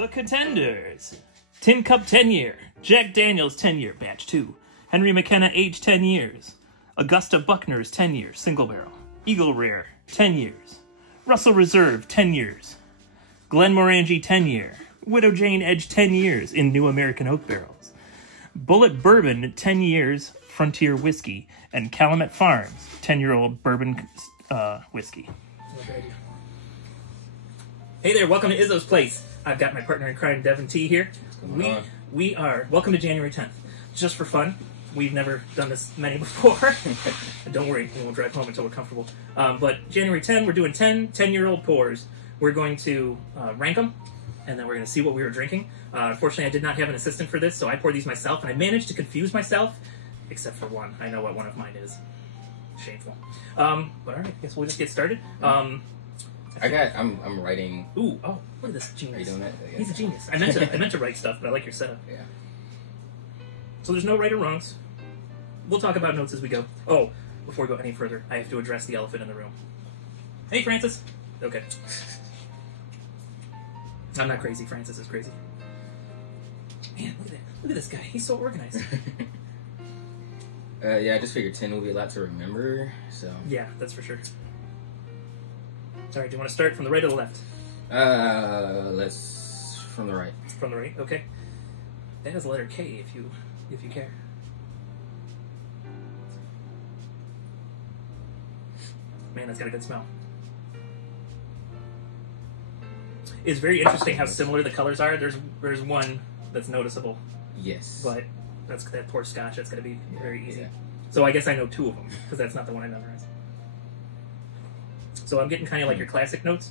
The Contenders. Tin Cup 10 year. Jack Daniels 10 year, batch 2. Henry McKenna age 10 years. Augusta Buckner's 10 years, single barrel. Eagle Rare 10 years. Russell Reserve 10 years. Glenmorangie 10 year. Widow Jane Edge 10 years in New American Oak barrels. Bullet Bourbon 10 years, Frontier Whiskey. And Calumet Farms 10-year-old bourbon whiskey. Hey there, welcome to Izzo's Place. I've got my partner in crime, Devin T, here. We are welcome to January 10th. Just for fun. We've never done this many before. Don't worry, we won't drive home until we're comfortable. But January 10, we're doing 10-year-old pours. We're going to rank them, and then we're going to see what we were drinking. Unfortunately, I did not have an assistant for this, so I poured these myself, and I managed to confuse myself, except for one. I know what one of mine is. Shameful. But all right, I guess we'll just get started. I'm writing. Ooh, oh, look at this genius. Are you doing that? Yeah. He's a genius. I meant to write stuff, but I like your setup. Yeah. So there's no right or wrongs. We'll talk about notes as we go. Oh, before we go any further, I have to address the elephant in the room. Hey, Francis. Okay. I'm not crazy. Francis is crazy. Man, look at that. Look at this guy. He's so organized. Yeah, I just figured 10 will be a lot to remember, so... Yeah, that's for sure. Alright, do you want to start from the right or the left? Let's... from the right. From the right, okay. That has the letter K, if you care. Man, that's got a good smell. It's very interesting how similar the colors are. There's one that's noticeable. Yes. But that poor Scotch, that's going to be very easy. Yeah. So I guess I know two of them, because that's not the one I memorized. So I'm getting kind of like your classic notes.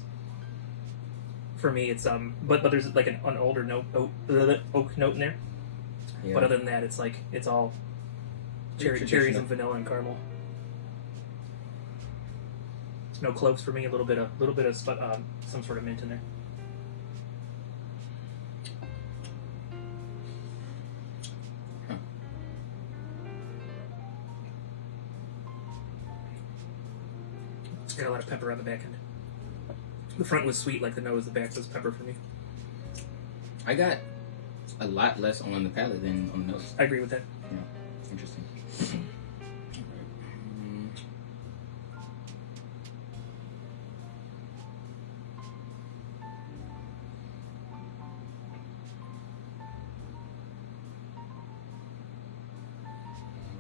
For me, it's but there's like an older note, oak note in there. Yeah. But other than that, it's all cherries and vanilla and caramel. No cloves for me. A little bit of some sort of mint in there. It's got a lot of pepper on the back end. The front was sweet like the nose, the back was pepper for me. I got a lot less on the palate than on the nose. I agree with that. Yeah, interesting.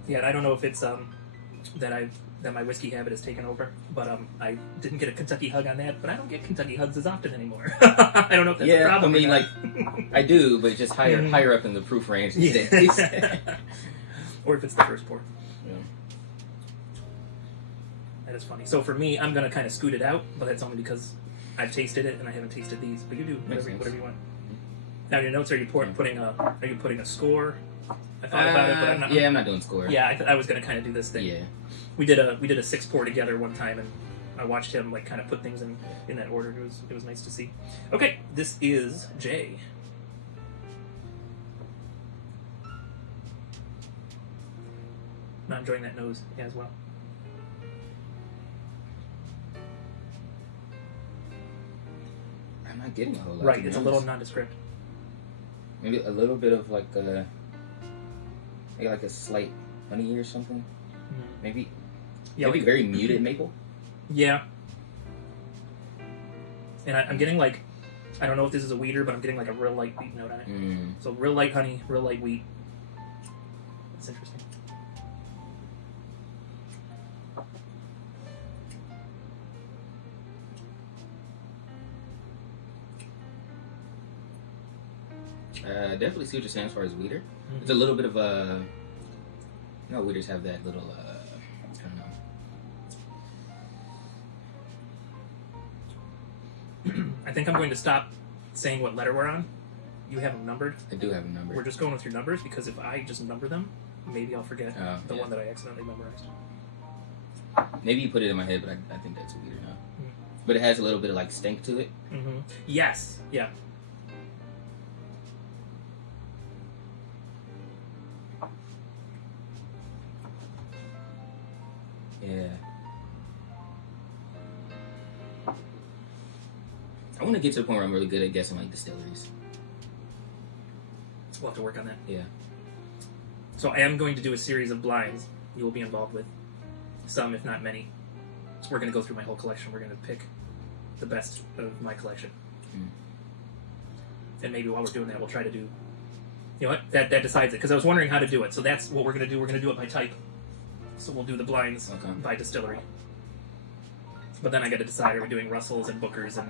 Yeah, and I don't know if it's that my whiskey habit has taken over, but I didn't get a Kentucky hug on that, but I don't get Kentucky hugs as often anymore. I don't know if that's a problem. I mean, like, I do, but just higher up in the proof range these days. Or if it's the first pour. Yeah. That is funny. So for me, I'm going to kind of scoot it out, but that's only because I've tasted it and I haven't tasted these. But you do whatever you want. Now, your notes, are you putting a score? I thought about it, but I'm not. Yeah, I'm not doing score. Yeah, I was going to kind of do this thing. Yeah. We did a 6 pour together one time, and I watched him like kind of put things in that order. It was nice to see. Okay, this is Jay. Not enjoying that nose as well. I'm not getting a whole lot. Right, it's a little nondescript. Maybe a little bit of like a slight honey or something. Mm-hmm. Maybe. Yeah, maybe like very muted maple. Yeah. And I'm getting like, I don't know if this is a wheater, but I'm getting like a real light wheat note on it. Mm. So real light honey, real light wheat. That's interesting. Definitely see what you're saying as far as wheater. Mm-hmm. It's a little bit of a... You know, wheaters have that little... I don't know. I think I'm going to stop saying what letter we're on. You have them numbered. I do have them numbered. We're just going with your numbers, because if I just number them, maybe I'll forget the one that I accidentally memorized. Maybe you put it in my head, but I think that's a wheater now. Mm-hmm. But it has a little bit of like stink to it. Mm-hmm. Yes. Yeah. Yeah. I want to get to the point where I'm really good at guessing like distilleries. We'll have to work on that. Yeah. So I am going to do a series of blinds. You will be involved with some, if not many. We're going to go through my whole collection. We're going to pick the best of my collection. And maybe while we're doing that, we'll try to do... You know what? That decides it. Because I was wondering how to do it. So that's what we're going to do. We're going to do it by type. So we'll do the blinds by distillery. But then I got to decide, are we doing Russells and Bookers and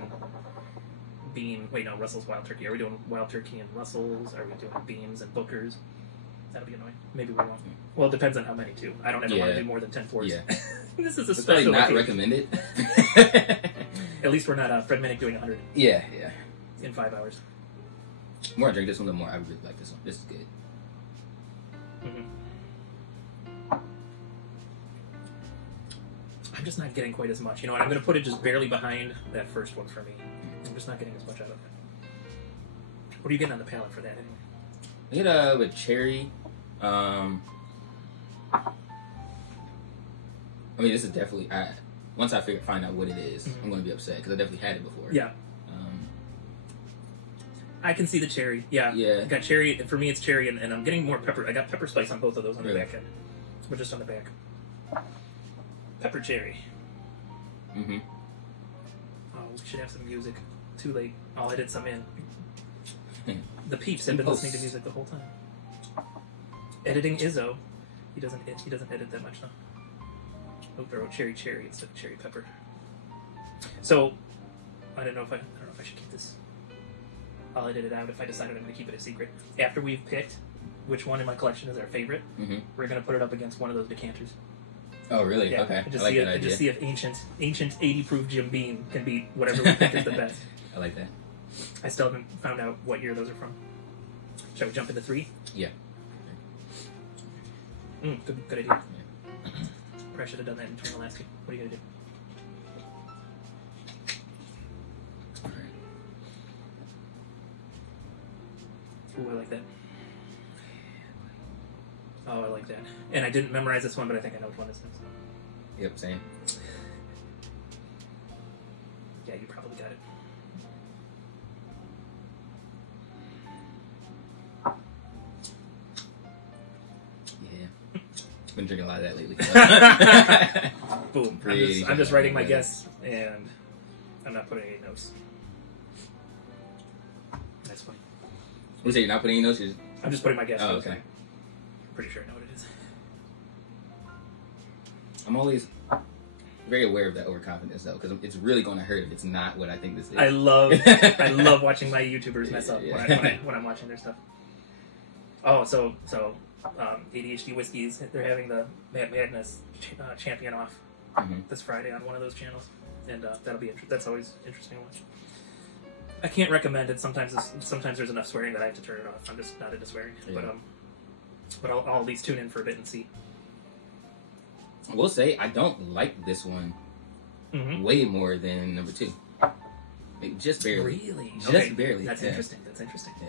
Beam... Wait, no, Russell's Wild Turkey. Are we doing Wild Turkey and Russells? Are we doing Beams and Bookers? That'll be annoying. Maybe we won't. Well, it depends on how many, too. I don't ever want to do more than 10 pours. Yeah. This is a special not recommended. At least we're not Fred Minnick doing 100. Yeah. In 5 hours. The more I drink this one, the more I really like this one. This is good. I'm just not getting quite as much. You know what? I'm going to put it just barely behind that first one for me. I'm just not getting as much out of it. What are you getting on the palate for that anyway? I get with cherry. I mean, this is definitely... once I find out what it is, I'm going to be upset because I definitely had it before. Yeah. I can see the cherry. Yeah. I got cherry. For me, it's cherry, and I'm getting more pepper. I got pepper spice on both of those on the back end. But just on the back. Pepper cherry. Oh, we should have some music. Too late. I'll edit some in. The peeps have been listening to music the whole time. Editing Izzo. He doesn't edit that much though. Oh, throw cherry instead of cherry pepper. So I don't know if I should keep this. I'll edit it out if I decide I'm going to keep it a secret. After we've picked which one in my collection is our favorite, we're going to put it up against one of those decanters. Oh, really? Yeah. Okay. And just see if ancient 80 proof Jim Beam can beat whatever we think is the best. I like that. I still haven't found out what year those are from. Shall we jump into 3? Yeah. Good idea. Yeah. Probably should have done that in between the last two. What are you going to do? Ooh, I like that. Oh, I like that. And I didn't memorize this one, but I think I know which one this is. Yep, same. Yeah, you probably got it. Yeah. Been drinking a lot of that lately. Boom. I'm just writing my guess, and I'm not putting any notes. That's funny. You say you're not putting any notes? I'm just putting my guess. Oh, okay. I'm pretty sure I know what it is. I'm always very aware of that overconfidence, though, because it's really going to hurt if it's not what I think this is. I love watching my YouTubers mess up when I'm watching their stuff. Oh, so ADHD Whiskeys, they're having the Mad Madness champion off this Friday on one of those channels, and that'll be that's always interesting to watch. I can't recommend it. Sometimes there's enough swearing that I have to turn it off. I'm just not into swearing. Yeah. But I'll at least tune in for a bit and see. I will say I don't like this one way more than number 2. Like, just barely. Really? Just barely. That's interesting. That's interesting. Yeah.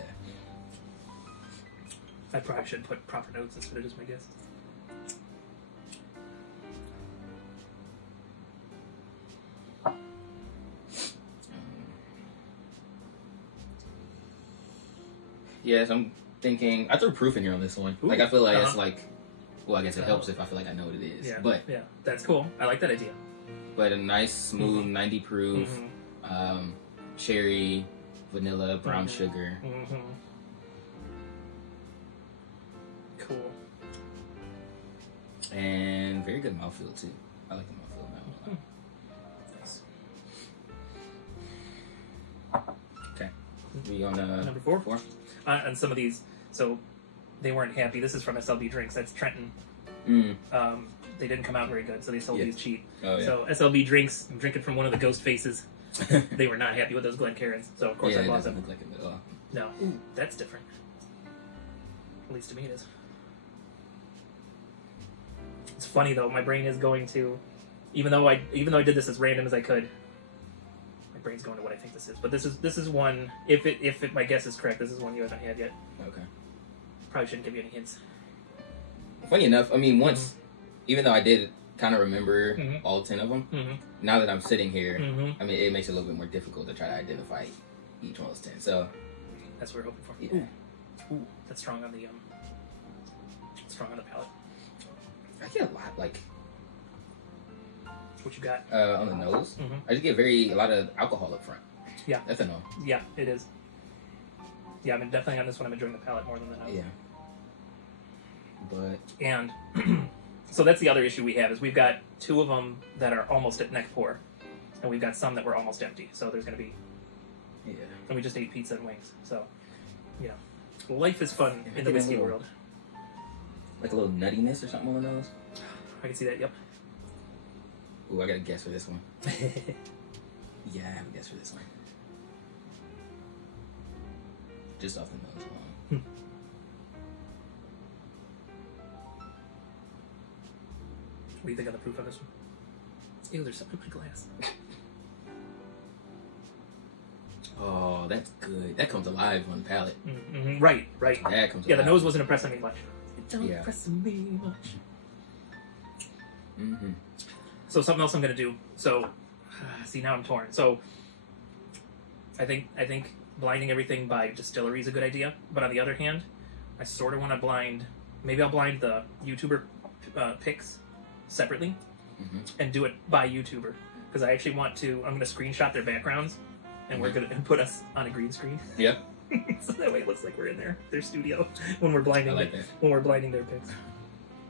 I probably should put proper notes instead of just my guess. Yes, I'm thinking. I threw proof in here on this one. Ooh, like, I feel like it's like. Well, I guess it helps if I feel like I know what it is. Yeah, but yeah, that's cool. I like that idea. But a nice, smooth 90 proof, cherry, vanilla, brown sugar. Cool. And very good mouthfeel too. I like the mouthfeel on that one. Nice. Okay. We on number 4. On some of these, so they weren't happy. This is from SLB Drinks. That's Trenton. They didn't come out very good, so they sold these cheap. Oh, yeah. So SLB Drinks, I'm drinking from one of the ghost faces. They were not happy with those Glencairns, so of course I bought them. Look like it at all. No, that's different. At least to me it is. It's funny though. My brain is going to, even though I did this as random as I could. My brain's going to what I think this is, but this is one. If my guess is correct, this is one you haven't had yet. Okay. Probably shouldn't give you any hints. Funny enough, I mean, once, even though I did kind of remember all 10 of them, now that I'm sitting here, I mean, it makes it a little bit more difficult to try to identify each one of those 10. So that's what we're hoping for. Yeah. Ooh, that's strong on the palate. I get a lot, like... What you got? On the nose? Mm-hmm. I just get a lot of alcohol up front. Yeah. Ethanol. Yeah, it is. Yeah, I mean, definitely on this one I'm enjoying the palate more than the nose. Yeah. But... And... so that's the other issue we have, is we've got 2 of them that are almost at neck pour. And we've got some that were almost empty. So there's going to be... Yeah. And we just ate pizza and wings. So, you know. Life is fun in the whiskey world. Like a little nuttiness or something on the nose? I can see that, yep. Ooh, I got a guess for this one. Yeah, I have a guess for this one. Just off the nose alone. What do you think of the proof on this one? Ew, there's something in my glass. Oh, that's good. That comes alive on the palate. Mm-hmm. Right. That comes alive. Yeah, the nose wasn't impressing me much. It don't Yeah. impress me much. Mm-hmm. So something else I'm going to do. So, see, now I'm torn. So, I think blinding everything by distillery is a good idea. But on the other hand, I sort of want to blind... Maybe I'll blind the YouTuber picks separately and do it by YouTuber. Because I actually want to... I'm going to screenshot their backgrounds and we're going to put us on a green screen. Yep. So that way it looks like we're in their studio when we're blinding when we're blinding their picks.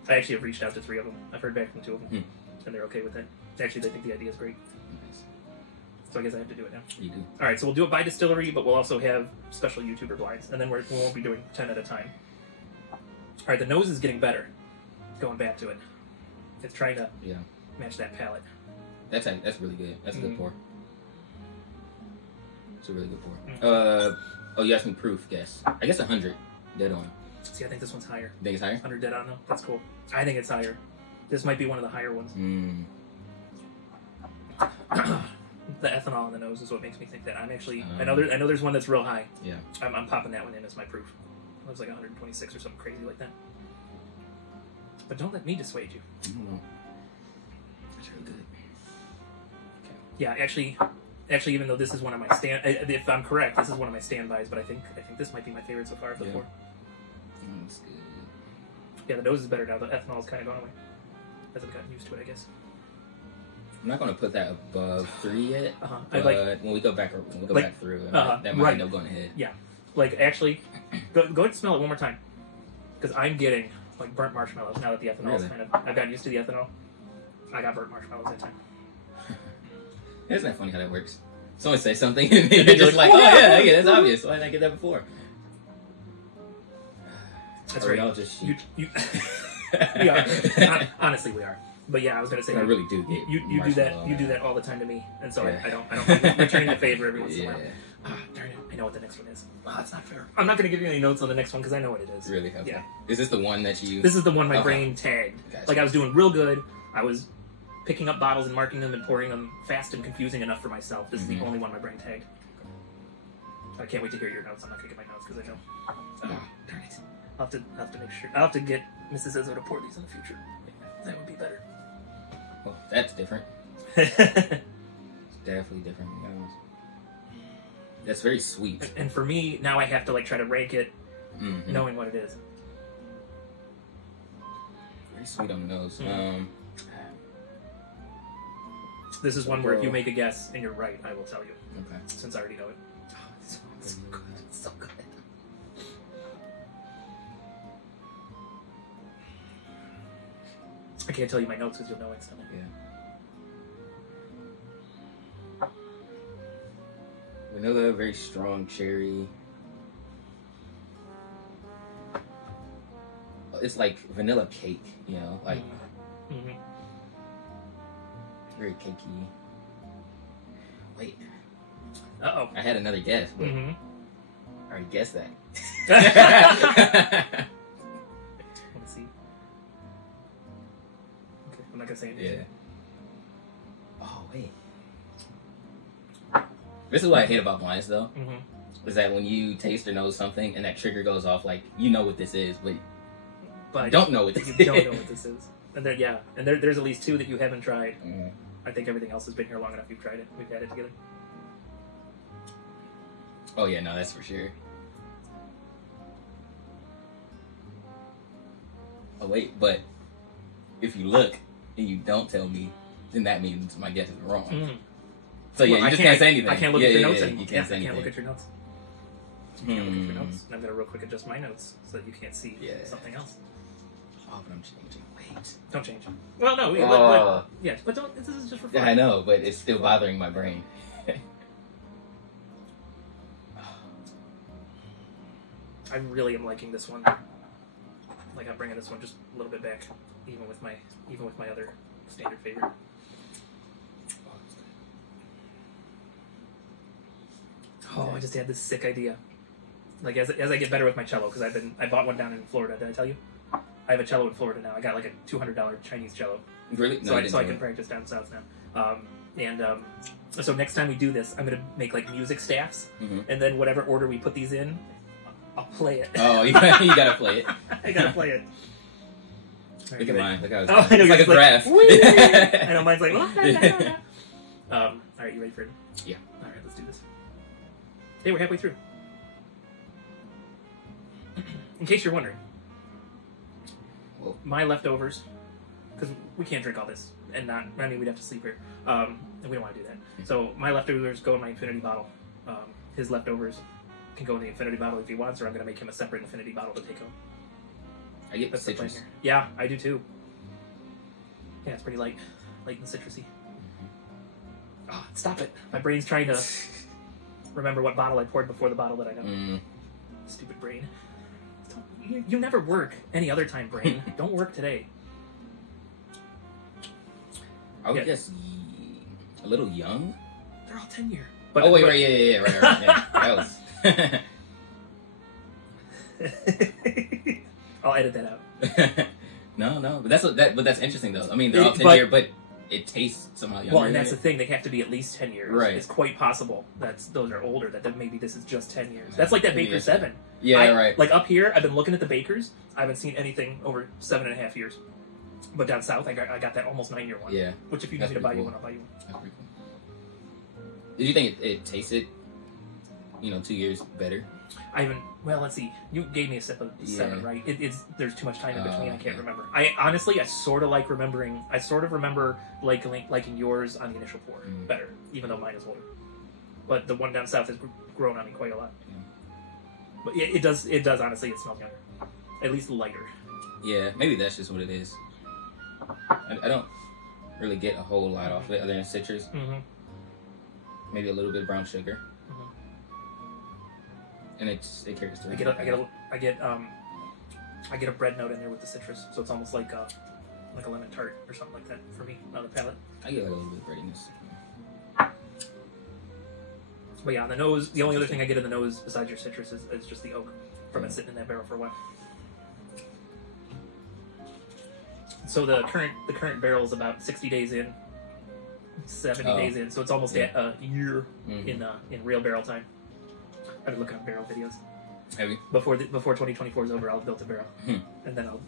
I actually have reached out to 3 of them. I've heard back from 2 of them, and they're okay with it. Actually, they think the idea is great. Nice. So I guess I have to do it now. You do. All right, so we'll do it by distillery, but we'll also have special YouTuber blinds, and then we won't be doing 10 at a time. All right, the nose is getting better. Going back to it, it's trying to match that palate. That's really good. That's a good pour. It's a really good pour. Oh, you asked me proof. Guess. I guess 100. Dead on. See, I think this one's higher. You think it's higher? 100 dead on though. That's cool. I think it's higher. This might be one of the higher ones. The ethanol in the nose is what makes me think that. I'm actually. I know there's one that's real high. Yeah. I'm popping that one in as my proof. It was like 126 or something crazy like that. But don't let me dissuade you. I don't know. That's really good. Okay. Yeah, actually, even though this is one of my if I'm correct, this is one of my standbys. But I think this might be my favorite so far of the 4. That's good. Yeah, the nose is better now. The ethanol's kind of gone away. As I've gotten used to it, I guess. I'm not going to put that above 3 yet. But when we go back through, that might end up going ahead. Yeah, like actually, go ahead and smell it one more time, because I'm getting like burnt marshmallows now that the ethanol's kind of. I've gotten used to the ethanol. I got burnt marshmallows that time. Isn't that funny how that works? Someone say something and you're just like, oh yeah, that's obvious. Why didn't I get that before? That's right. Y'all just you we are. Honestly, we are. But yeah, I was gonna say I really do get you do that. You do that all the time to me, and so I don't return the favor every once in a while. Darn it! I know what the next one is. Oh, that's not fair. I'm not gonna give you any notes on the next one because I know what it is. Really? Okay. Yeah. Is this the one that you? This is the one my brain tagged. Gotcha. Like I was doing real good. I was picking up bottles and marking them and pouring them fast and confusing enough for myself. This is the only one my brain tagged. I can't wait to hear your notes. I'm not gonna get my notes because I know. Oh, darn it! I'll have to make sure. I'll have to get Mrs. Izzo to pour these in the future. That would be better. Well, that's different. It's definitely different. That's very sweet. And for me, now I have to like try to rank it, knowing what it is. Very sweet on the nose. This is one where if you make a guess and you're right, I will tell you. Okay. Since I already know it. Oh, it's so good. It's so good. I can't tell you my notes because you'll know instantly. Yeah. Vanilla, very strong cherry. It's like vanilla cake, you know, like very cakey. Wait. Uh-oh. I had another guess, but I already guessed that. Let me see. Okay, I'm not gonna say anything. Yeah. Oh wait. This is what I hate about blinds, though. Is that when you taste or know something and that trigger goes off, like you know what this is, but you don't know what this is. You don't know what this is. And then there's at least 2 that you haven't tried. I think everything else has been here long enough. You've tried it. We've had it together. Oh yeah, no, that's for sure. oh wait, but if you look and you don't tell me, then that means my guess is wrong. Mm. So yeah, you just can't say anything. I can't look at your notes anymore. You can't say I can't anything. look at your notes. You can't look at your notes. And I'm gonna real quick adjust my notes so that you can't see something else. Oh, but I'm changing. Wait. Don't change. Well, no. But don't. This is just for fun. Yeah, I know, but it's still bothering my brain. I really am liking this one. Like I'm bringing this one just a little bit back, even with my other standard favorite. Oh, I just had this sick idea. Like as I get better with my cello, because I bought one down in Florida. Did I tell you? I have a cello in Florida now. I got like a $200 Chinese cello. Really? So I can practice down south now. So next time we do this, I'm gonna make like music staffs, and then whatever order we put these in, I'll play it. Oh, you gotta play it. I gotta play it. Look at mine. Look how it's I know, like a graph. I know mine's like. All right, you ready for it? Yeah. All right, let's do this. Hey, we're halfway through. In case you're wondering, my leftovers, because we can't drink all this, and we'd have to sleep here, and we don't want to do that. So my leftovers go in my infinity bottle. His leftovers can go in the infinity bottle if he wants, or I'm going to make him a separate infinity bottle to take home. I get That's citrus. the plan here. Yeah, I do too. Yeah, it's pretty light and citrusy. Oh, stop it! My brain's trying to remember what bottle I poured before the bottle that I got. Stupid brain. You never work any other time, brain. Don't work today. I would guess a little young. They're all 10-year. Right, that was. I'll edit that out. No, but that's interesting though. I mean, they're all 10-year, but it tastes somehow younger. Well, and that's the thing; they have to be at least 10 years. Right. It's quite possible those are older. That maybe this is just 10 years. That's like that Baker 7. Yeah, right. Like up here, I've been looking at the Bakers. I haven't seen anything over 7.5 years. But down south, I got that almost 9-year one. Yeah. Which if you need me to buy you one, I'll buy you one. That's pretty cool. Did you think it tasted, 2 years better? I haven't. Well, let's see. You gave me a sip of 7, right? There's too much time in between. I can't remember. I sort of like remembering. I sort of remember liking yours on the initial pour better, even though mine is older. But the one down south has grown on me quite a lot. But it does. Honestly, it smells younger. At least lighter. Yeah, maybe that's just what it is. I don't really get a whole lot off it other than citrus. Maybe a little bit of brown sugar. And it carries through. I get a bread note in there with the citrus, so it's almost like a lemon tart or something like that for me on the palate. I get a little bit of breadiness. But yeah, on the nose, the only other thing I get in the nose besides your citrus is just the oak from it sitting in that barrel for a while. So the current barrel is about 60 days in, 70 days in, so it's almost at a year in real barrel time. I've been looking up barrel videos. Have you? Before 2024 is over, I'll have built a barrel, and then I'll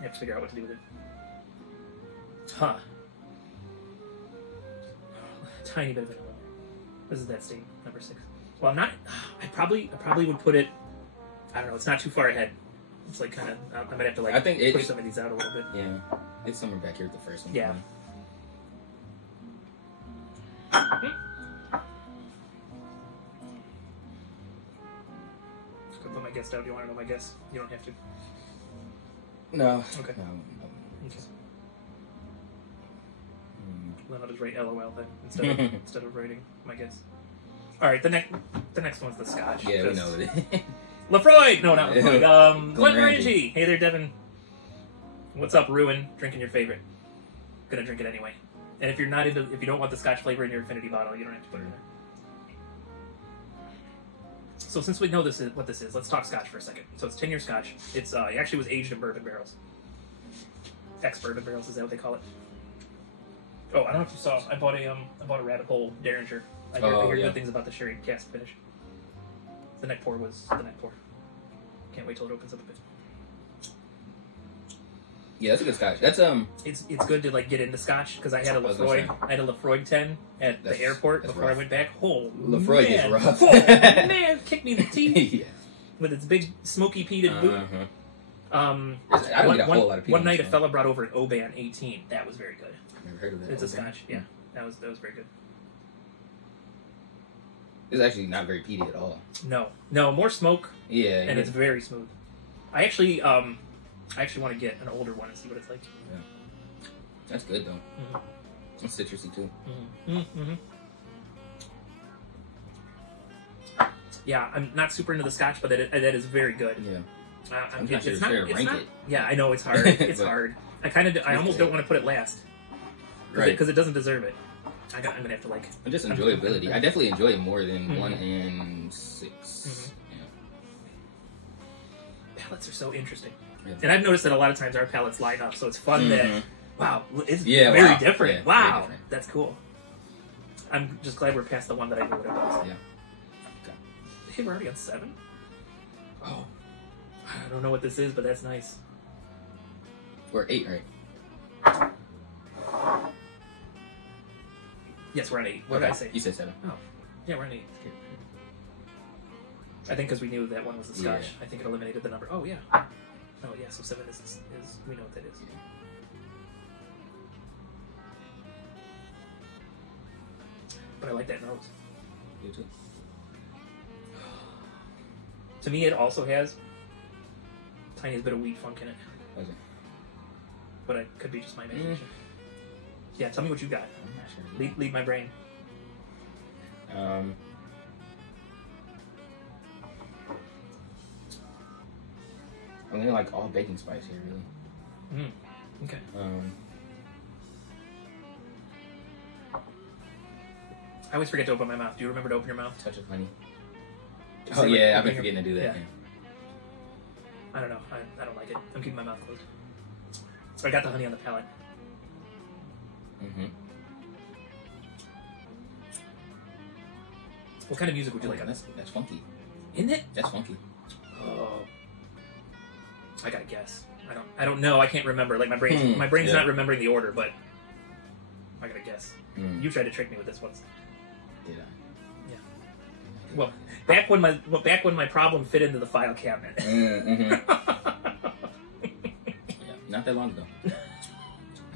have to figure out what to do with it. Huh? Tiny bit of vanilla. This is that stain, number 6. Well, I'm not. I probably would put it. I don't know. It's not too far ahead. It's like kind of. I might have to I think push some of these out a little bit. Yeah, it's somewhere back here at the first one. Yeah. Could put my guess down. Do you want to know my guess? You don't have to. No. Okay. No. Okay. Then I'll just write LOL then instead of writing my guess. All right. The next one's the Scotch. Yeah, we know it. Lafroy! No, not Lafroy. Glenn Rangie. Rangie. Hey there, Devin. What's up, Ruin? Drinking your favorite. Gonna drink it anyway. And if you don't want the Scotch flavor in your infinity bottle, you don't have to put it in there. So since we know what this is, let's talk Scotch for a second. So it's 10-year Scotch. It actually was aged in bourbon barrels. Ex-bourbon barrels, is that what they call it? Oh, I don't know if you saw. I bought a Rabbit Hole Derringer. I heard good things about the sherry cask finish. The neck pour was the neck pour. Can't wait till it opens up a bit. Yeah, that's a good Scotch. That's It's good to get into Scotch because I had a Lafroy. I had a Lafroy 10 at the airport before I went back. Oh, Lafroy man. is rough. Oh man, kicked me in the teeth yeah. with its big smoky peated boot. I don't get a whole lot of people. One night, a fella brought over an Oban 18. That was very good. I've never heard of that. It's a Scotch. Yeah, that was very good. It's actually not very peaty at all. No, more smoke. Yeah, and it's very smooth. I actually want to get an older one and see what it's like. Yeah, that's good though. It's citrusy too. Yeah, I'm not super into the Scotch, but that is very good. Yeah. I'm not sure it's not. Yeah, I know it's hard. It's hard. I almost don't want to put it last. Right. Because it doesn't deserve it. I'm gonna have to like. And just enjoyability. I definitely enjoy it more than 1 and 6. Yeah. Palettes are so interesting, Yeah. and I've noticed that a lot of times our palettes line up, so it's fun that wow, it's Yeah, very wow. different. Yeah, wow, very different. That's cool. I'm just glad we're past the one that I knew what it was. Yeah. Okay. Hey, we're already on 7. Oh, I don't know what this is, but that's nice. We're 8, right? Yes, we're on 8. What did I say? You said 7. Oh, yeah, we're on 8. I think because we knew that one was the Scotch, Yeah. I think it eliminated the number. Oh, yeah. Oh, yeah, so 7 is we know what that is. But I like that nose. You too. To me, it also has tiniest bit of wheat funk in it. Okay. But it could be just my imagination. Yeah, tell me what you got. I'm not sure. Lead my brain. I'm gonna like all baking spice here, really. Okay. I always forget to open my mouth. Do you remember to open your mouth? Touch of honey. Just Oh say, yeah, like, I've been open forgetting to do that. yeah. I don't know. I don't like it. I'm keeping my mouth closed. So I got the honey on the palate. What kind of music would you like on this? That's funky. Isn't it? That's funky. Oh, I gotta guess. I don't know. I can't remember. Like my brain's not remembering the order, but I gotta guess. You tried to trick me with this one. Did I? Yeah. Well, back when my problem fit into the file cabinet. Yeah, not that long ago. I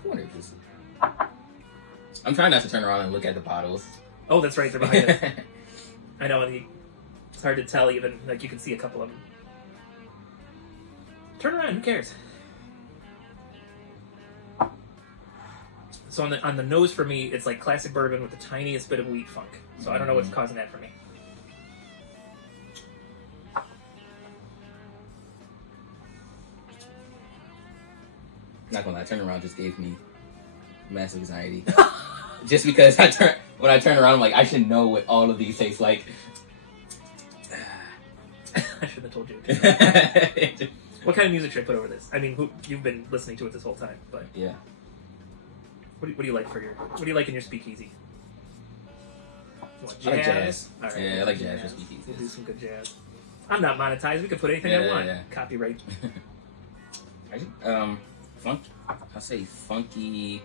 wonder if this. I'm trying not to turn around and look at the bottles. Oh, that's right. They're behind us. I know. It's hard to tell. Even like you can see a couple of them. Turn around. Who cares? So on the nose for me, it's like classic bourbon with the tiniest bit of wheat funk. So I don't know what's causing that for me. Not gonna lie, turning around just gave me massive anxiety. Just because when I turn around, I'm like, I should know what all of these taste like. I should have told you. What kind of music should I put over this? I mean, you've been listening to it this whole time, but yeah. What do you like for what do you like in your speakeasy? You want jazz? I like jazz. All right, yeah, I like jazz for speakeasy. We'll do some good jazz. I'm not monetized. We can put anything I want. Yeah. Copyright. I say funky,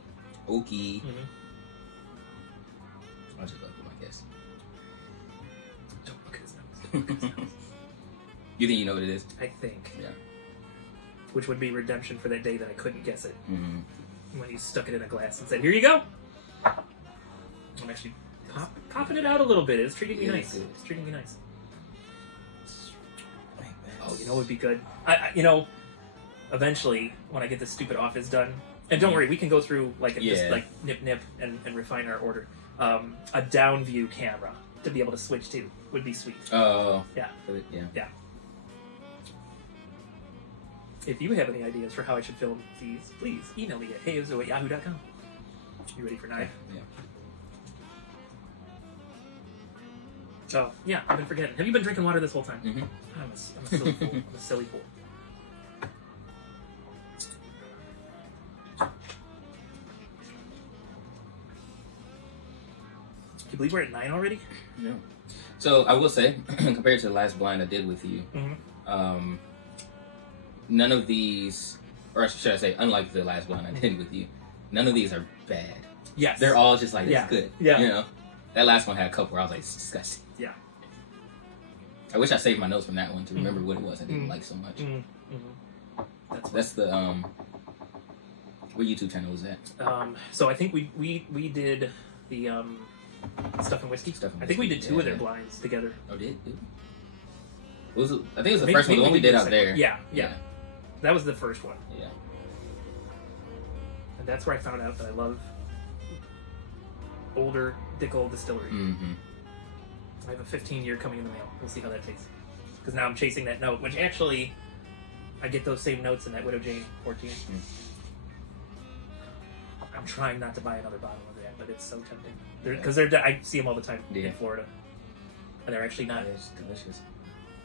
oaky. I'll just go with my guess. Don't look at his nose. Don't look at his nose. You think you know what it is? I think. Yeah. Which would be redemption for that day that I couldn't guess it. When he stuck it in a glass and said, "Here you go." I'm actually popping it out a little bit. It's treating me nice. It's treating me nice. Oh, you know what would be good? Eventually, when I get this stupid office done, and don't worry, we can go through just like nip and refine our order. A down view camera to be able to switch to would be sweet. Oh. Yeah. Yeah. If you have any ideas for how I should film these, please email me at heyizzo@yahoo.com. You ready for 9? Yeah. Oh, yeah, I've been forgetting. Have you been drinking water this whole time? Mm-hmm. I'm a silly fool. I'm a silly fool. Can you believe we're at 9 already? Yeah. So I will say, compared to the last blind I did with you, none of these, or should I say, unlike the last blind I did with you, none of these are bad. Yes. They're all just like, it's good. Yeah. You know? That last one had a couple where I was like, it's disgusting. Yeah. I wish I saved my notes from that one to remember what it was I didn't like so much. That's the what YouTube channel was that? So I think we did the Stuff and Whiskey. I think we did two of their blinds together. Oh, did? I think it was the first one. The one we did out there. Yeah. That was the first one. Yeah. And that's where I found out that I love older Dickel distillery. Mm-hmm. I have a 15-year coming in the mail. We'll see how that takes. Because now I'm chasing that note, which actually I get those same notes in that Widow Jane 14. I'm trying not to buy another bottle of that, but it's so tempting. Because I see them all the time in Florida, and they're actually not. It's delicious.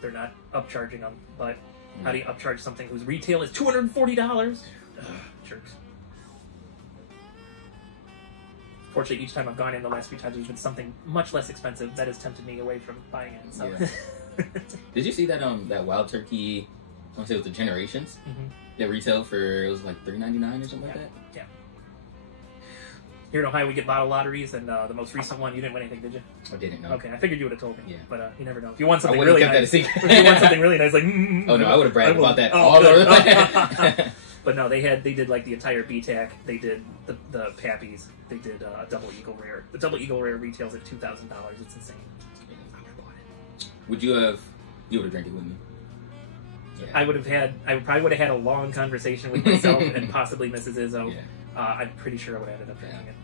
They're not upcharging them, but how do you upcharge something whose retail is $240? Jerks. Fortunately, each time I've gone in the last few times, there's been something much less expensive that has tempted me away from buying it. So. Yeah. Did you see that that Wild Turkey? I want to say it was the Generations. Mm-hmm. That retail for it was like $3.99 or something like that. Yeah. Here in Ohio, we get bottle lotteries, and the most recent one, you didn't win anything, did you? I didn't know. Okay, I figured you would have told me. Yeah. But you never know. If you want something I really kept nice, that a secret. if you want something really nice, like oh no, I would have bragged about that all over. But no, they did like the entire BTAC. They did the Pappies. They did a Double Eagle Rare. The Double Eagle Rare retails at $2,000. It's insane. Would you have? You would have drank it with me. Yeah. I probably would have had a long conversation with myself and possibly Mrs. Izzo. Yeah. I'm pretty sure I would have ended up drinking it.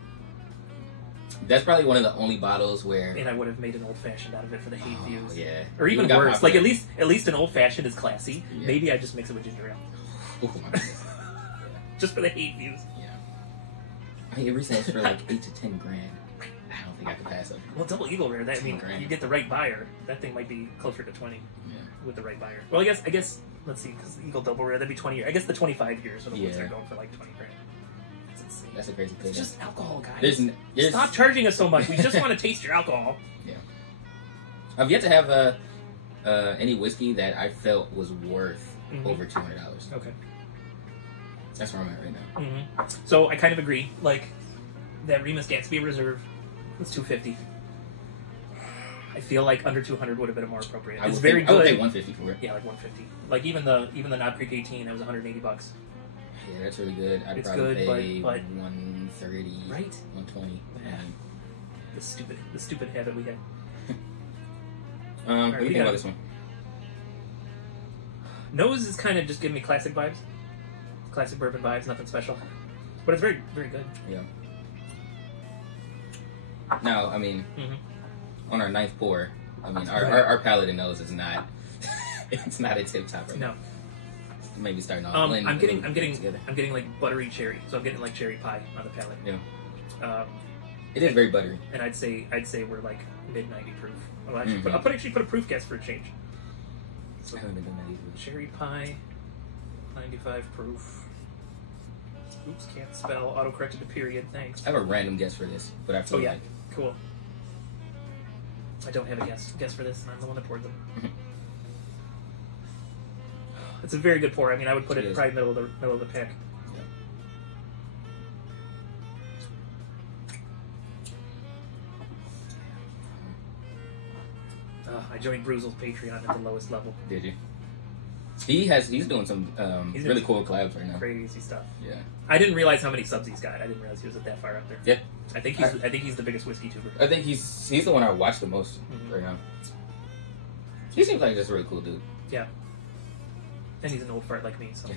That's probably one of the only bottles where. And I would have made an old fashioned out of it for the hate views. Yeah. Or even worse, like at least an old fashioned is classy. Yeah. Maybe I just mix it with ginger ale. Oh my goodness. Just for the hate views. Yeah. I mean, it resells for like $8 to $10 grand. I don't think I could pass up. Well, Double Eagle Rare. That you get the right buyer. That thing might be closer to 20. Yeah. With the right buyer. Well, I guess. Let's see, because Eagle Double Rare, that'd be 20 years. I guess the 25 years are the ones that are going for like 20 grand. That's insane. That's a crazy thing. It's just alcohol, guys. There's Stop charging us so much. We just want to taste your alcohol. Yeah. I've yet to have any whiskey that I felt was worth over $200. Okay. That's where I'm at right now. Mm-hmm. So I kind of agree. Like that Remus Gatsby Reserve was $250. I feel like under 200 would have been more appropriate. It's very good. I would pay $150 for it. Yeah, like $150. Like even the Knob Creek 18, that was $180. Yeah, that's really good. I'd probably pay $130, right? $120. Yeah. The stupid habit we had. What do you think about this one? Nose is kind of just giving me classic vibes. Classic bourbon vibes, nothing special. But it's very, very good. Yeah. Now, I mean, on our ninth pour, I mean, our palate and nose is not, it's not a tip top right now. Maybe starting off. I'm getting like buttery cherry, so I'm getting like cherry pie on the palate. Yeah. It is very buttery. And I'd say we're like mid 90 proof. Well, actually, I'll put a proof guess for a change. So, I haven't been doing that either. Cherry pie, 95 proof. Oops, can't spell. Autocorrected to period. Thanks. I have a random guess for this, but I feel like cool. I don't have a guess for this, and I'm the one that poured them. It's a very good pour. I mean, I would put it probably middle of the pack. I joined Bruzel's Patreon at the lowest level. Did you? He's doing some really cool collabs right now. Crazy stuff. Yeah. I didn't realize how many subs he's got. I didn't realize he was that far up there. Yeah. I think he's the biggest whiskey tuber. I think he's the one I watch the most right now. He seems like just a really cool dude. Yeah. And he's an old fart like me, so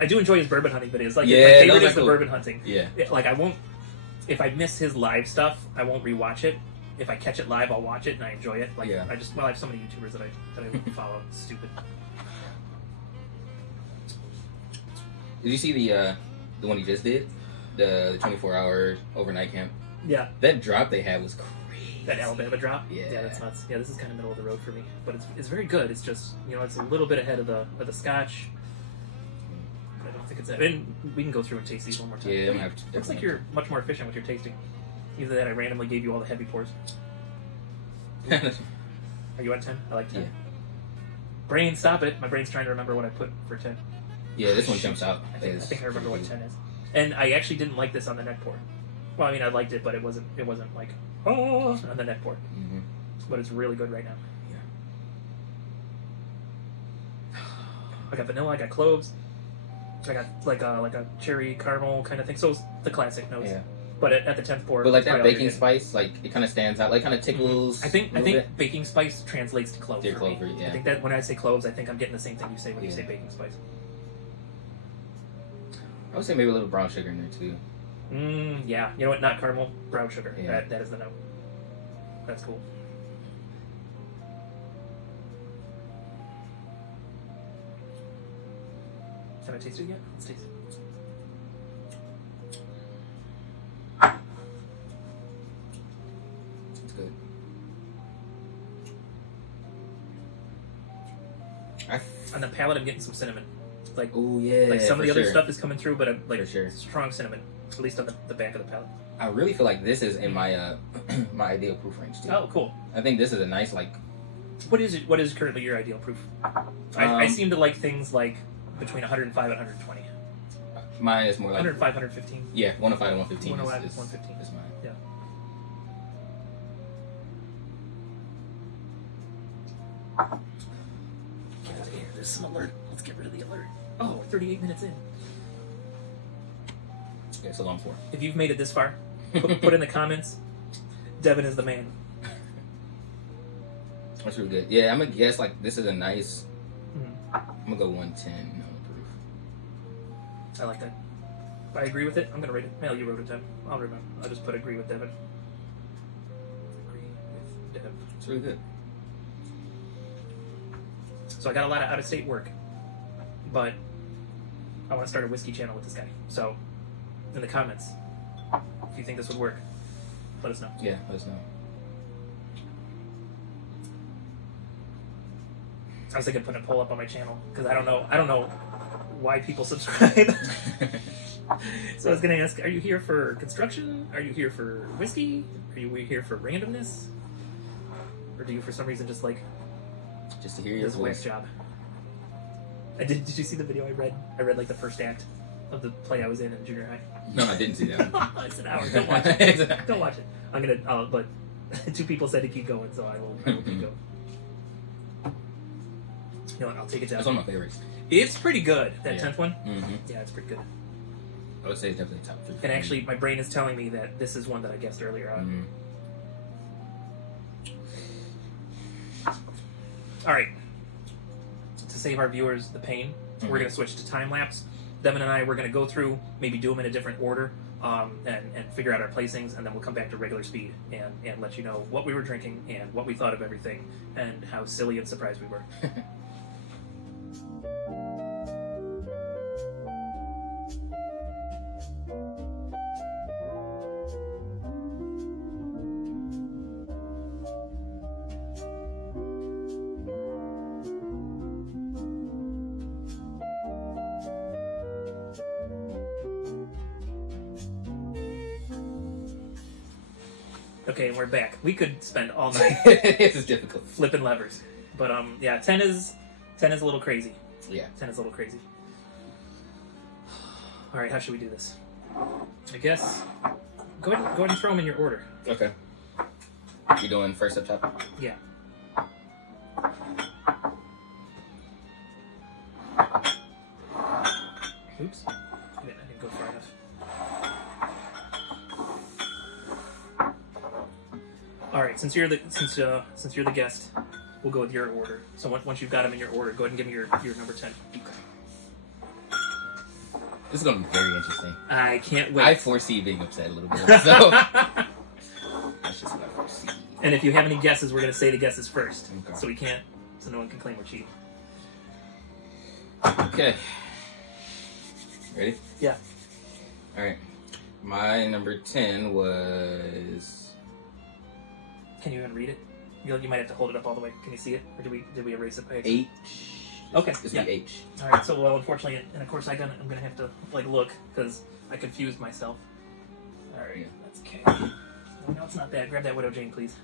I do enjoy his bourbon hunting videos. Like my favorite is the bourbon hunting. Yeah. Like I won't, if I miss his live stuff, I won't rewatch it. If I catch it live, I'll watch it and I enjoy it. Like I have so many YouTubers that I follow. It's stupid. Did you see the one he just did? The 24-hour overnight camp? Yeah. That drop they had was crazy. That Alabama drop? Yeah. Yeah, that's nuts. Yeah, this is kind of middle of the road for me. But it's very good. It's just, it's a little bit ahead of the Scotch. I don't think it's that. And we can go through and taste these one more time. Yeah, I'm have to. Looks like you're much more efficient with your tasting. Either that I randomly gave you all the heavy pours. Are you on 10? I like 10. Yeah. Brain, stop it. My brain's trying to remember what I put for 10. Yeah, this one jumps out. I think I remember what 10 is. And I actually didn't like this on the neck pour. Well, I mean, I liked it, but it wasn't like, on the neck pour. But it's really good right now. Yeah. I got vanilla, I got cloves, I got like a cherry caramel kind of thing. So it's the classic notes. Yeah. But at the 10th pour, but like that baking spice, like it kind of stands out, like kind of tickles. I think baking spice translates to clove. Clove, yeah. I think that when I say cloves, I think I'm getting the same thing you say when you say baking spice. I would say maybe a little brown sugar in there too. Yeah. You know what? Not caramel, brown sugar. Yeah. That is the note. That's cool. Have I tasted it yet? Let's taste it. It's good. On the palate, I'm getting some cinnamon. Like, oh yeah, like some of the other stuff is coming through, but I'm like sure. strong cinnamon, at least on the back of the palate. I really feel like this is in my my ideal proof range too. Oh, cool. I think this is a nice like. What is it? What is currently your ideal proof? I seem to like things like between 105 and 120. Mine is more like 105, 115. Yeah, 105 to 115. 105 is 115. Is mine. Yeah. Get out of here. There's some alert. Let's get rid of the alert. Oh, we're 38 minutes in. Yeah, it's a long pour. If you've made it this far, put in the comments. Devin is the man. That's really good. Yeah, I'm gonna guess like this is a nice. I'm gonna go 110 on the proof. I like that. If I agree with it, I'm gonna rate it. Mel, you wrote it down. I'll remember. I'll just put agree with Devin. Agree with Devin. It's really good. So I got a lot of out-of-state work, but I want to start a whiskey channel with this guy. So, in the comments, if you think this would work, let us know. Yeah, let us know. I was thinking putting a poll up on my channel because I don't know why people subscribe. So I was gonna ask: are you here for construction? Are you here for whiskey? Are you here for randomness? Or do you, for some reason, just like to hear your voice? Job. Did you see the video I read? I read like the first act of the play I was in junior high. No, I didn't see that. It's an hour. Don't watch it. Don't watch it. I'm gonna. But 2 people said to keep going, so I will keep going. You know what? I'll take it down. That's one of my favorites. It's pretty good. That 10th one. Mm-hmm. Yeah, it's pretty good. I would say it's definitely top 3. And actually, my brain is telling me that this is one that I guessed earlier on. All right. To save our viewers the pain, we're going to switch to time lapse. Devin and I, we're going to go through, maybe do them in a different order, and figure out our placings, and then we'll come back to regular speed and let you know what we were drinking and what we thought of everything and how silly and surprised we were. Okay, and we're back. We could spend all night. This is difficult. Flipping levers, but yeah, 10 is a little crazy. Yeah, 10 is a little crazy. All right, how should we do this? I guess go ahead and throw them in your order. Okay. You doing first up top? Yeah. Oops, I didn't go far enough. All right, since you're the guest, we'll go with your order. So once you've got them in your order, go ahead and give me your number 10. Okay. This is going to be very interesting. I can't wait. I foresee being upset a little bit, so that's just what I foresee. And if you have any guesses, we're going to say the guesses first, Okay. so no one can claim we're cheating. Okay. Ready? Yeah. All right. My number 10 was. Can you even read it? You might have to hold it up all the way. Can you see it, or did we erase it by H. Okay. This Yeah. would be H. All right. So unfortunately, and of course, I'm gonna have to look because I confused myself. All right. That's okay. No, it's not bad. Grab that Widow Jane, please.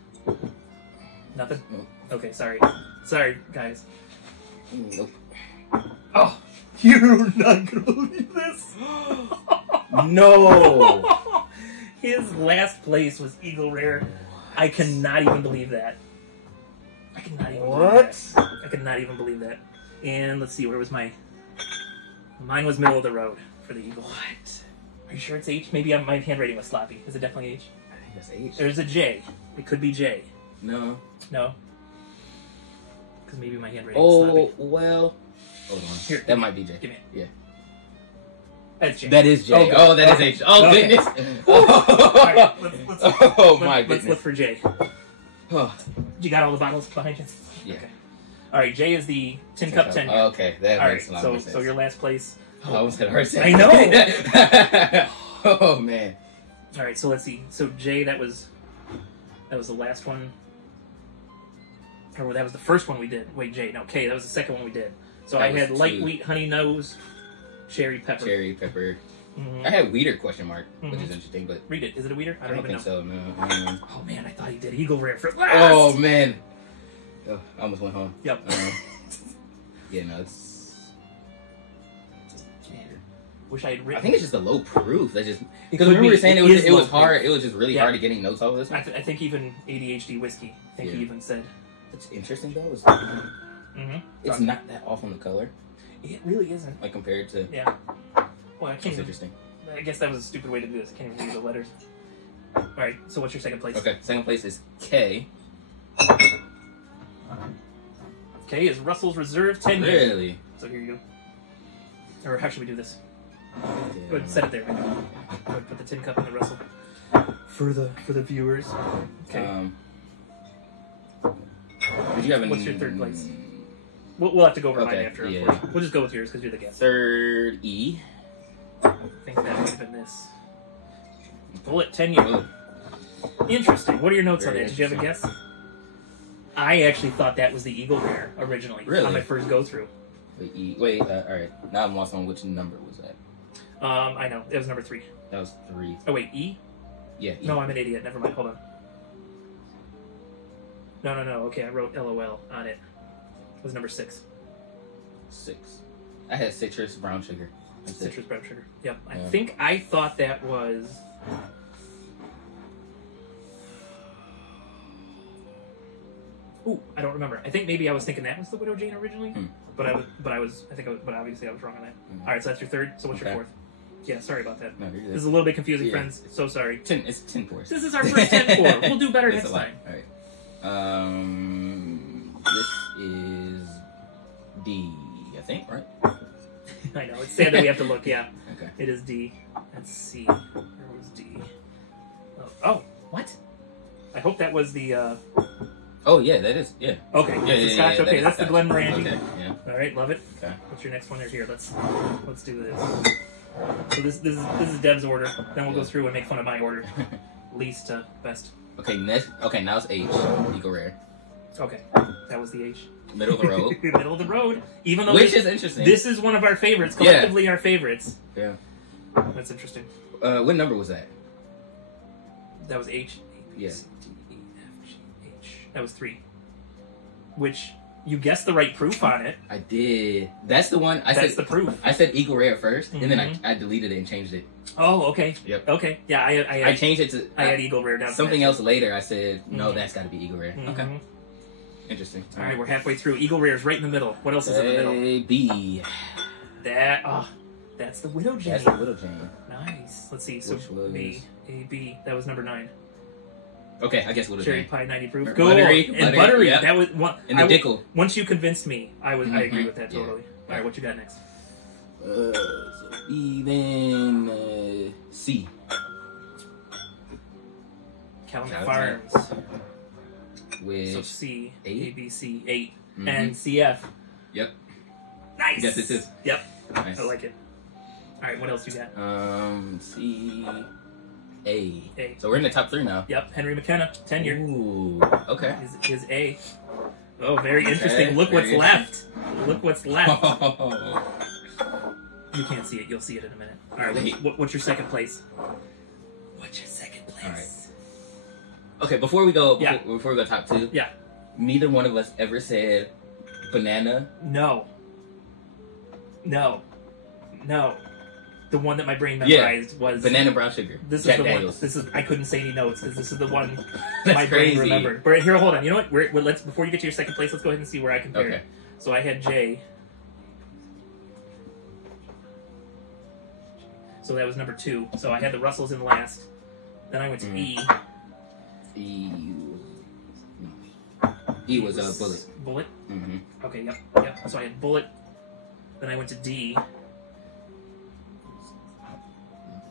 Nothing. Nope. Okay. Sorry, guys. Nope. Oh, you're not gonna believe this. No. His last place was Eagle Rare. I cannot even believe that. I cannot even believe that. And let's see, where was my... Mine was middle of the road for the Eagle. What? Are you sure it's H? Maybe my handwriting was sloppy. Is it definitely H? I think that's H. There's a J. It could be J. No. No? Because maybe my handwriting was sloppy. Oh, well... Hold on. Here. That might be J. Give me it. Yeah. That's J. That is J. Oh, that is H. Oh, Okay. goodness. Alright, My let's goodness. look for J. Oh. You got all the bottles behind you? Yeah. Okay. Alright, J is the Tin Cup 10. Oh, okay, that Alright, makes a lot more sense. so your last place. Oh, I almost had a heart attack. I know! Oh, man. Alright, so let's see. So J, that was the last one. Or that was the first one we did. Wait, J, no, K, that was the second one we did. So That I was had light 2. wheat, honey nose, cherry pepper. Cherry pepper. Mhm. I had Weeder question mark, which Mhm. is interesting, but Read it. Is it a weeder? I don't even think know. so. No. Oh man, I thought he did Eagle Rare for last. Oh man. Oh, I almost went home. Yep. Yeah, no, it's. Man, wish I had written. I think it's just a low proof. That's just because Could remember we be. were saying It it is was low hard. proof. It was just really Yeah. hard to getting notes off of this one. I think even ADHD whiskey. I think he Yeah. even said. It's interesting though. Mm-hmm. It's not that off on the color, It really isn't. like compared to. Yeah. Well, I can't. That's Even, interesting. I guess that was a stupid way to do this. I can't even read the letters. All right. So what's your second place? Okay, second place is K. K is Russell's Reserve 10 year. Really? So here you go. Or how should we do this? Yeah, Go ahead, set it there. Go ahead, put the tin cup in the Russell for the viewers. Okay. Did you have What's your third place? We'll have to go over mine Okay, after. yeah. Of course. We'll just go with yours because you're the guest. Third E. I think that would have been this. Bullet 10 year. Interesting. What are your notes on Very that? Did you have a guess? I actually thought that was the Eagle Rare originally. Really? On my first go through. Wait, E. Wait. All right. Now I'm lost on which number was that. I know. It was number 3. That was 3. Oh wait, E? Yeah. E. No, I'm an idiot. Never mind. Hold on. No. Okay, I wrote LOL on it. It was number 6. 6. I had citrus brown sugar. That's it. Citrus brown sugar. Yep. Yeah. I thought that was. Ooh, I don't remember. I think maybe I was thinking that was the Widow Jane originally, but obviously I was wrong on that. All right, so that's your third. So what's your Okay. fourth? Yeah, sorry about that. No, you're good. This is a little bit confusing, Yeah. friends. So sorry. It's 10 pours. This is our first 10-4. We'll do better That's next a lot. time. All right. This is D, I think, right? I know it's sad that we have to look. Yeah, Okay. it is D. Let's see. Where was D? Oh, what? I hope that was the. Oh yeah, that is okay. Okay, that's the Scotch. Okay, that's the Glen Morangi. Okay, yeah. All right, love it. Okay. What's your next one? Here, let's do this. So this is Deb's order. Then we'll go through and make fun of my order, least to best. Okay, next. Okay, now it's H. Eagle Rare. Okay, that was the H. Middle of the road. Middle of the road. Even though Which is interesting. This is one of our favorites. Collectively, our favorites. Yeah. That's interesting. What number was that? That was H. A, B, Yeah. C, D, E, F, G, H. That was 3. Which you guessed the right proof on it. I did. That's the one. That's the proof. I said Eagle Rare 1st, and then Mhm. I deleted it and changed it. Oh, okay. Yep. Okay. Yeah, I changed it to. I had Eagle Rare down. Something else later. I said no. Mhm. That's got to be Eagle Rare. Mhm. Okay. Interesting. All right, we're halfway through. Eagle Rare is right in the middle. What else is in the middle? A, B. That's the Widow Jane. That's the Little Jane. Nice. Let's see. So Which was- B, A, B. That was number 9. Okay, I guess Little Cherry Jane. pie 90 proof. Buttery, And buttery, buttery. yeah. That was one. And the Dickel. Once you convinced me, I agree with that Yeah. totally. All right, what you got next? So B, then C. Calumet Calumet. Farms. With So C, 8? A, B, C, 8, Mhm. and CF. Yep. Nice. Yes, it is. Yep. Nice. I like it. All right, what else you got? C, A. A. So we're in the top 3 now. Yep, Henry McKenna, 10 year. Ooh. Okay. His A. Oh, very interesting. Okay, Look what's very left. Look what's left. Oh. You can't see it. You'll see it in a minute. All right, what's your second place? What's your second place? All right. Okay, before we go top 2. Yeah. Neither one of us ever said banana. No. The one that my brain memorized was Banana brown sugar. This is Jack the Daniels. one. I couldn't say any notes because this is the one That's my brain crazy. remembered. But here, hold on. You know what? Let's before you get to your second place, let's go ahead and see where I compared. Okay. So I had J. So that was number 2. So I had the Russells in last. Then I went to E. E was Bullet. Bullet? Mm-hmm. Okay, yep. So I had Bullet. Then I went to D.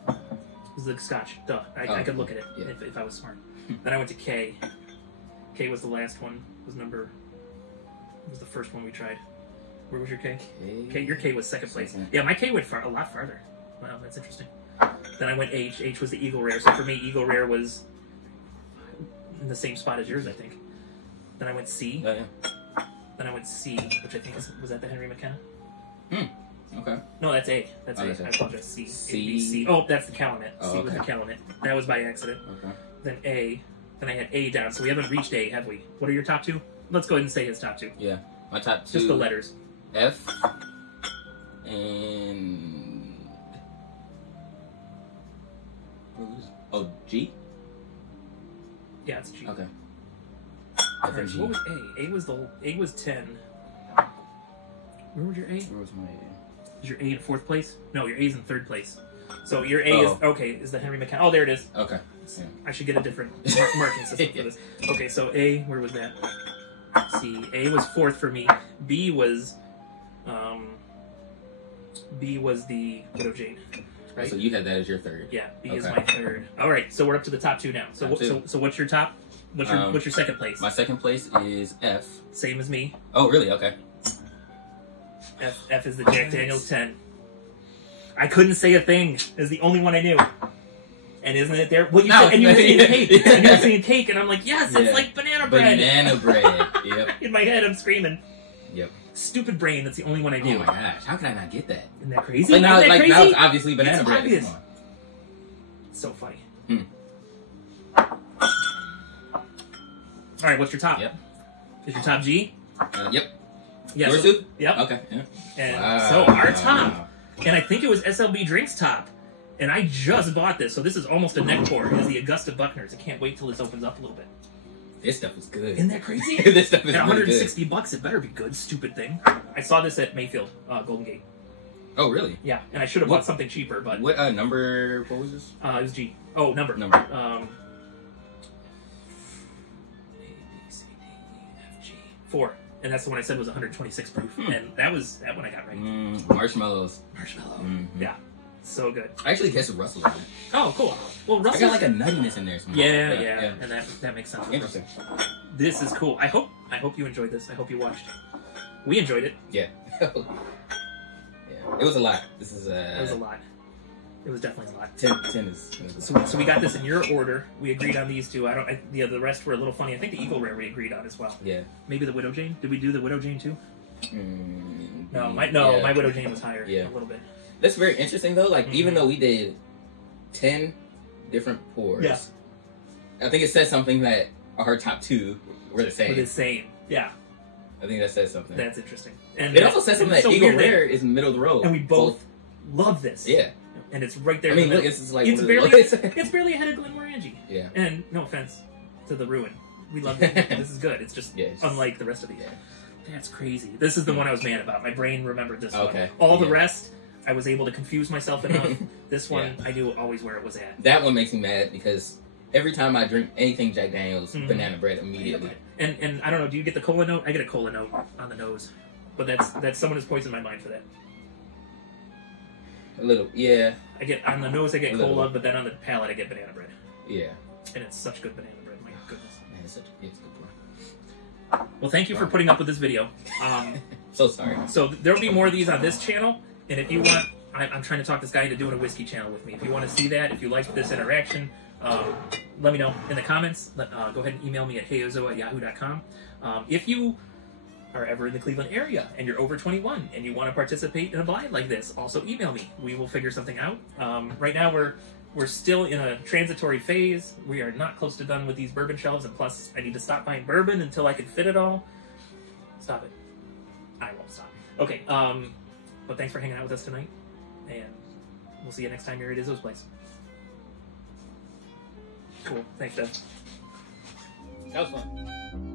It was the Scotch. Duh. I could look at it if I was smart. Then I went to K. K was the last one. Was the first one we tried. Where was your K? K. Your K was second place. Yeah, my K went a lot farther. Wow, that's interesting. Then I went H. H was the Eagle Rare. So for me, Eagle Rare was in the same spot as yours, I think. Then I went C. Oh, yeah. Then I went C, which I think was that the Henry McKenna? Okay. No, that's A. That's A. That's I apologize. C. C. A, B, C. Oh, that's the Calumet. Oh, C was the Calumet. That was by accident. Okay. Then A. Then I had A down. So we haven't reached A, have we? What are your top 2? Let's go ahead and say his top 2. Yeah. My top 2. Just the letters. F. And... Oh, G? Yeah, it's G. Okay. Right, so what was A? A was 10. Where was your A? Where was my A? Is your A in 4th place? No, your A's in 3rd place. So your A is the Henry McKenna. Oh, there it is. Okay. Yeah. I should get a different marking system for this. Okay, so A, where was that? C. A was 4th for me. B was the Widow Jane. Right? So you had that as your 3rd. Yeah, B is my 3rd. All right, so we're up to the top 2 now. So what's your top? What's your second place? My second place is F. Same as me. Oh, really? Okay. F is the Jack Daniels 10. I couldn't say a thing. It's the only one I knew. And isn't it there? Well, you said, and you were saying cake. And you were saying cake, and I'm like, yes, it's like banana bread. Banana bread. Yep. In my head, I'm screaming. Yep. Stupid brain. That's the only one I knew. Oh my gosh! How can I not get that? Isn't that crazy? Like now, Isn't that crazy? now it's obviously banana It's bread. obvious. Come on. So funny. Hmm. All right, what's your top? Yep. Is your top G? Yep. Yeah. Yours too? Yep. Okay. Yeah. And so our top, and I think it was SLB Drinks top, and I just bought this, so this is almost a neck pour. Is the Augusta Buckners. I can't wait till this opens up a little bit. This stuff is good. Isn't that crazy? This stuff is at really good. $160, it better be good. Stupid thing. I saw this at Mayfield, Golden Gate. Oh, really? Yeah, and I should have bought something cheaper, but what number? What was this? it was G. Oh, number. Number. A, B, C, D, E, F, G. 4. And that's the one I said was 126 proof. And that one I got right. Marshmallows. Marshmallow. Mm-hmm. Yeah. So good. I actually guess Russell's on it. Oh, cool. Well, I Russell got like a nuttiness in there. Yeah. And that makes sense. Interesting. This is cool. I hope you enjoyed this. I hope you watched. We enjoyed it. Yeah. Yeah. It was a lot. This is It was a lot. It was definitely a lot. 10 is So we got this in your order. We agreed on these two. The rest were a little funny. I think the Eagle Rare we agreed on as well. Yeah. Maybe the Widow Jane. Did we do the Widow Jane too? No, my yeah. Widow Jane was higher. Yeah. A little bit. That's very interesting though. Like even though we did 10 different pours, Yeah. I think it says something that our top 2 were the same. We're the same. Yeah. I think that says something. That's interesting. And it also says something that so Eagle weird Rare is middle of the road. and we both love this. Yeah. And it's right there. I mean, in the look, middle. it's like it's one of barely the it's barely ahead of Glenmorangie. Yeah. And no offense to the Ruin, we love it. This is good. It's just Yeah, it's unlike the rest of these. Yeah. That's crazy. This is the one I was mad about. My brain remembered this one. Okay. All the Yeah. rest, I was able to confuse myself enough. This one, I knew always where it was at. That one makes me mad because every time I drink anything Jack Daniels, banana bread immediately. And I don't know. Do you get the cola note? I get a cola note on the nose, but that's someone has poisoned my mind for that. A little, yeah. I get on the nose. I get A cola, little. but then on the palate, I get banana bread. Yeah. And it's such good banana bread. My goodness. Man, it's a good point. Well, thank you for putting up with this video. So sorry. So there'll be more of these on this channel, and if you want, I'm trying to talk this guy into doing a whiskey channel with me. If you want to see that, if you like this interaction, let me know in the comments. Go ahead and email me at heyozzo@yahoo.com. If you are ever in the Cleveland area and you're over 21 and you want to participate in a blind like this, also email me. We will figure something out. Right now we're still in a transitory phase. We are not close to done with these bourbon shelves, and plus I need to stop buying bourbon until I can fit it all. Stop it. I won't stop. Okay, but thanks for hanging out with us tonight, and we'll see you next time you're at Izzo's place. Cool. Thanks, Dev. That was fun.